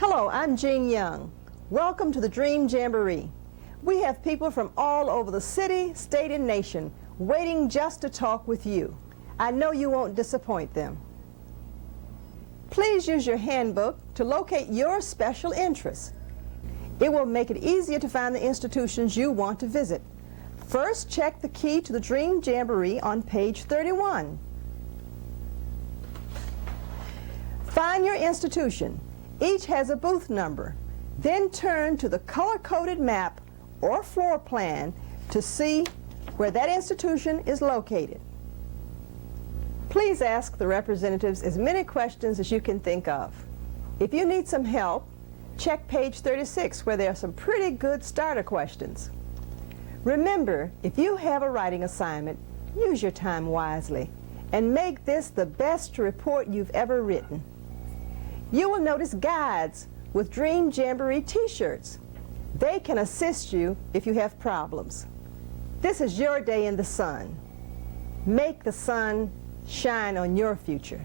Hello, I'm Jean Young. Welcome to the Dream Jamboree. We have people from all over the city, state, and nation waiting just to talk with you. I know you won't disappoint them. Please use your handbook to locate your special interests. It will make it easier to find the institutions you want to visit. First, check the key to the Dream Jamboree on page 31. Find your institution. Each has a booth number. Then turn to the color-coded map or floor plan to see where that institution is located. Please ask the representatives as many questions as you can think of. If you need some help, check page 36 where there are some pretty good starter questions. Remember, if you have a writing assignment, use your time wisely and make this the best report you've ever written. You will notice guides with Dream Jamboree t-shirts. They can assist you if you have problems. This is your day in the sun. Make the sun shine on your future.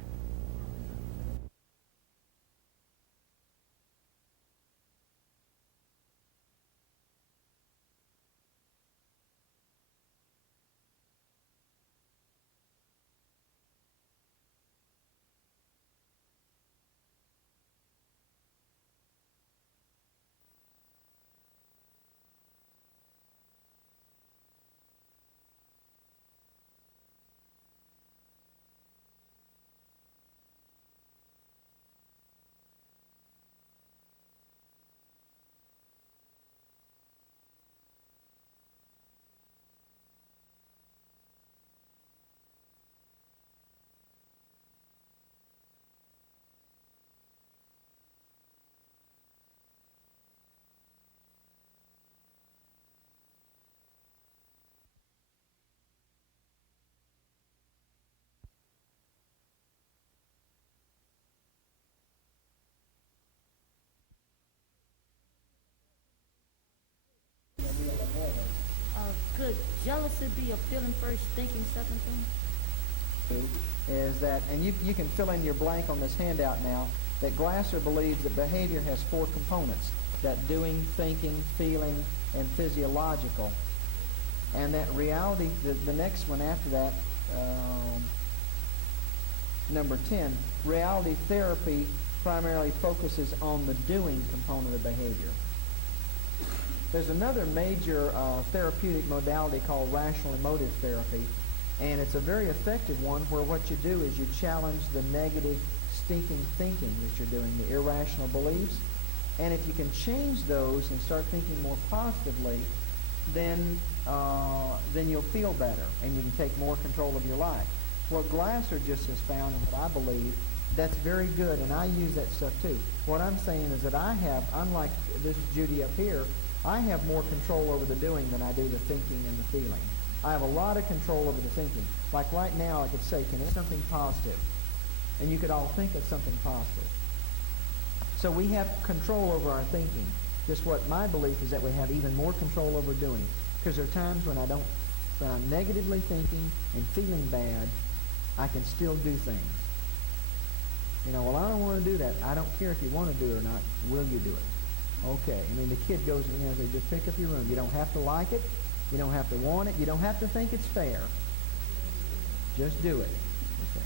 Could jealousy be a feeling first, thinking second thing? Is that, and you can fill in your blank on this handout now, that Glasser believes that behavior has four components, that doing, thinking, feeling, and physiological. And that reality, the next one after that, number 10, reality therapy primarily focuses on the doing component of behavior. There's another major therapeutic modality called rational emotive therapy, and it's a very effective one where what you do is you challenge the negative, stinking thinking that you're doing, the irrational beliefs, and if you can change those and start thinking more positively, then you'll feel better, and you can take more control of your life. What Glasser just has found, and what I believe, that's very good, and I use that stuff too. What I'm saying is that I have, unlike this Judy up here, I have more control over the doing than I do the thinking and the feeling. I have a lot of control over the thinking. Like right now, I could say, can it be something positive? And you could all think of something positive. So we have control over our thinking. Just what my belief is that we have even more control over doing. Because there are times when I'm negatively thinking and feeling bad, I can still do things. You know, well, I don't want to do that. I don't care if you want to do it or not. Will you do it? Okay. I mean, the kid goes, they just pick up your room. You don't have to like it. You don't have to want it. You don't have to think it's fair. Just do it. Okay.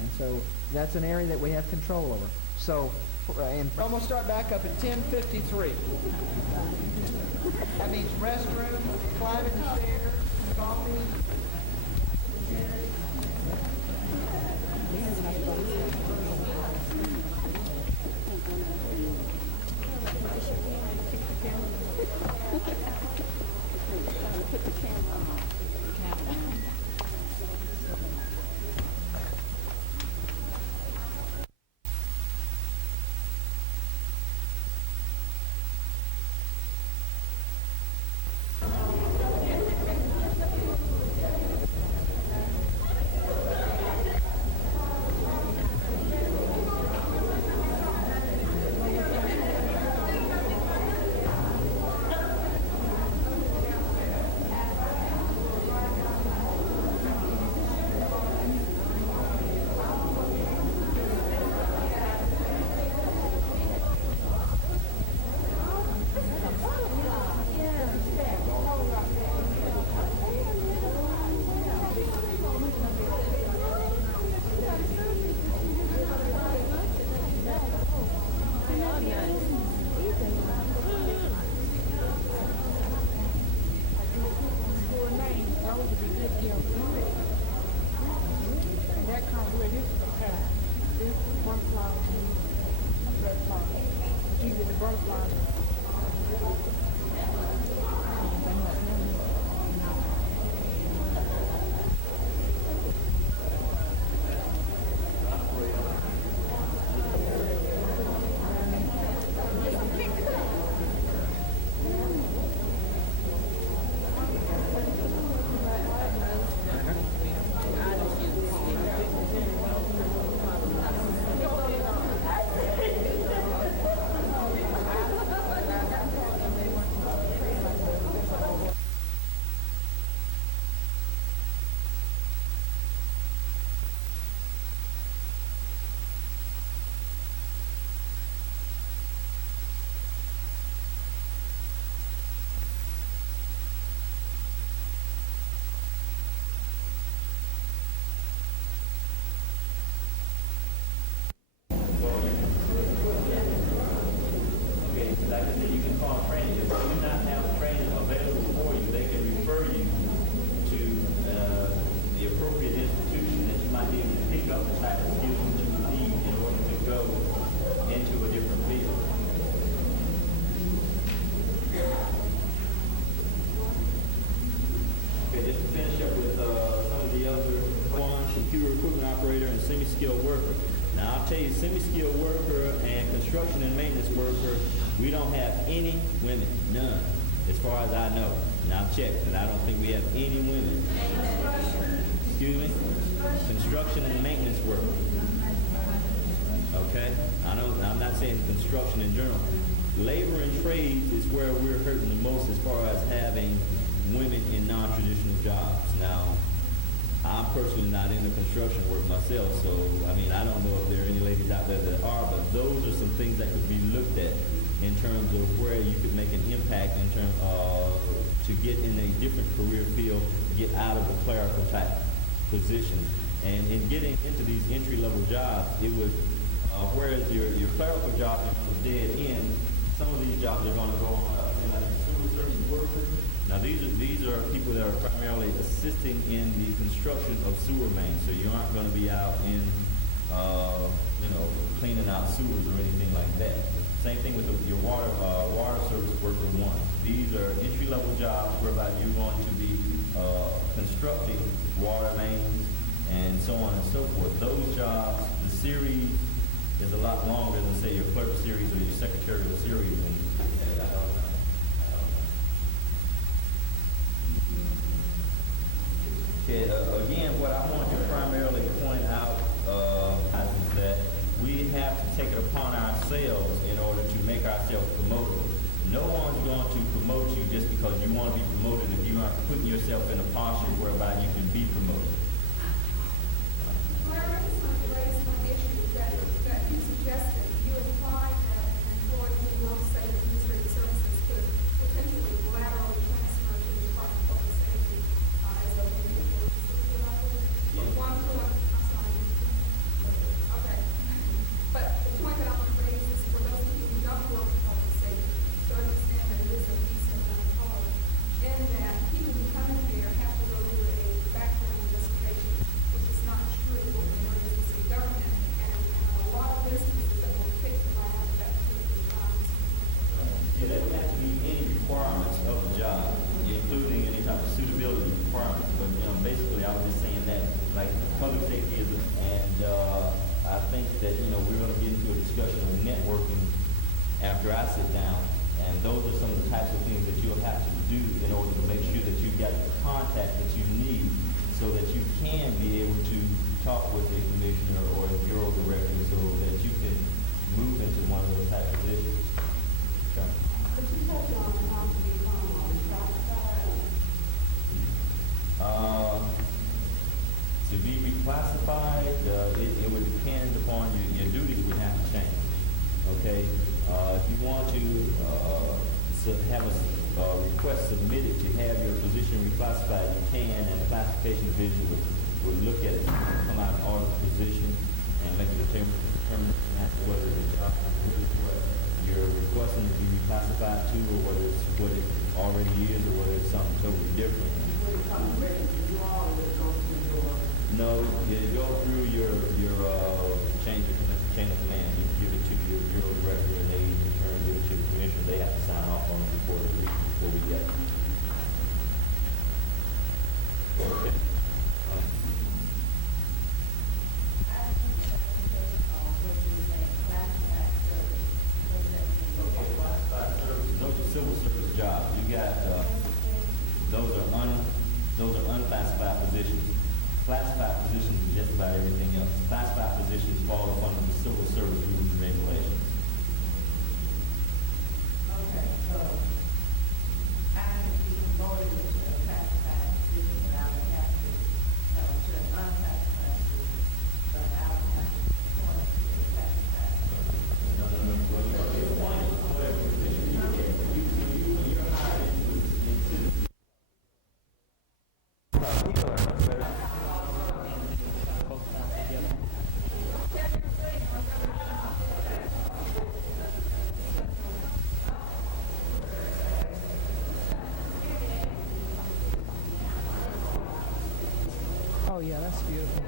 And so that's an area that we have control over. So, and I'm going to start back up at 10:53. That means restroom, climbing the stairs, coffee. Okay, like I said, you can call training. If they do not have training available for you, they can refer you to the appropriate institution that you might be able to pick up the type of skills that you need in order to go into a different field. Okay, just to finish up with some of the other one, computer equipment operator and semi-skilled worker. Now I'll tell you, semi-skilled worker and construction and maintenance worker, we don't have any women, none, as far as I know. And I've checked, and I don't think we have any women. Excuse me? Construction and maintenance worker. Okay? I'm not saying construction in general. Labor and trades is where we're hurting the most as far as having women in non-traditional jobs. Now, I'm personally not into construction work myself, so I mean, I don't know if there are any ladies out there that are, but those are some things that could be looked at in terms of where you could make an impact in terms of to get in a different career field, get out of the clerical type positions. And in getting into these entry-level jobs, it would, whereas your clerical job is on the dead end, some of these jobs are going to go on up, and like your civil service workers. Now these are people that are primarily assisting in the construction of sewer mains, so you aren't going to be out in, cleaning out sewers or anything like that. Same thing with your water service worker one. These are entry-level jobs whereby you're going to be constructing water mains and so on and so forth. Those jobs, the series is a lot longer than say your clerk series or your secretarial series. And I don't know. Okay, again, what I want to primarily point out is that we have to take it upon ourselves in order to make ourselves promotable. No one's going to promote you just because you want to be promoted if you aren't putting yourself in a posture whereby you can be promoted. Well, I just want to raise one issue that you suggested. You implied that an employee who works at administrative services could potentially laterally transfer to the Department of Public Safety as a individual. One point, I'm sorry. Okay. But the point that I want to raise is for those people who don't work in public safety, to understand that it is a decent amount of color, in that people who come in there have to go through a background investigation, which is not true in emergency government, and a lot of businesses that will pick the right out of that particular job. Yeah, there would have to be any requirements of the job, including any type of suitability requirements. But basically, I was just saying that, like, public safety is, and I think that we're going to get into a discussion of networking after I sit down, and those are some of the types of things that you'll have to do in order to make sure that you've got the contact that you need, so that you can be able to talk with a commissioner or a bureau director, so that you can move into one of those type of positions. Okay. Could you touch on how to become reclassified? To be reclassified, it would depend upon your duties would have to change. Okay, if you want to have a request submitted to have your position reclassified, you can, and the classification division would look at it, come out and order the position, and make a determination as to whether the job is what you're requesting to be reclassified to, or whether it's what it already is, or whether it's something totally different. No, you go through your chain of command. You give it to your bureau director, and they in turn give it to the about everything else. Classified positions fall under the civil service rules and regulations. Okay, so I can be promoted to a classified position, but I would have to, no, to an unclassified position, but I would have to point to a classified. Oh yeah, that's beautiful.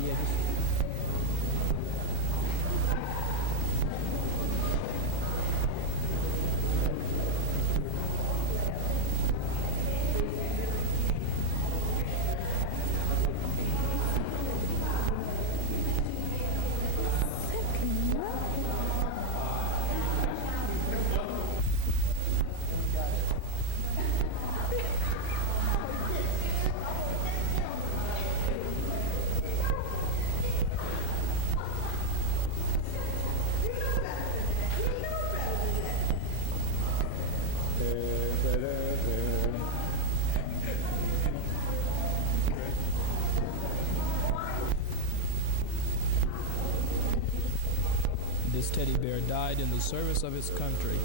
Yeah, just This teddy bear died in the service of its country.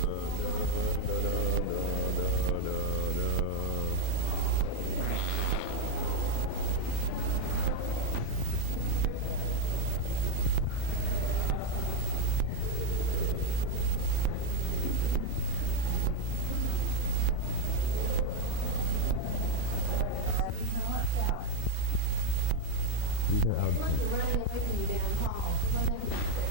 Running away from you down the hall.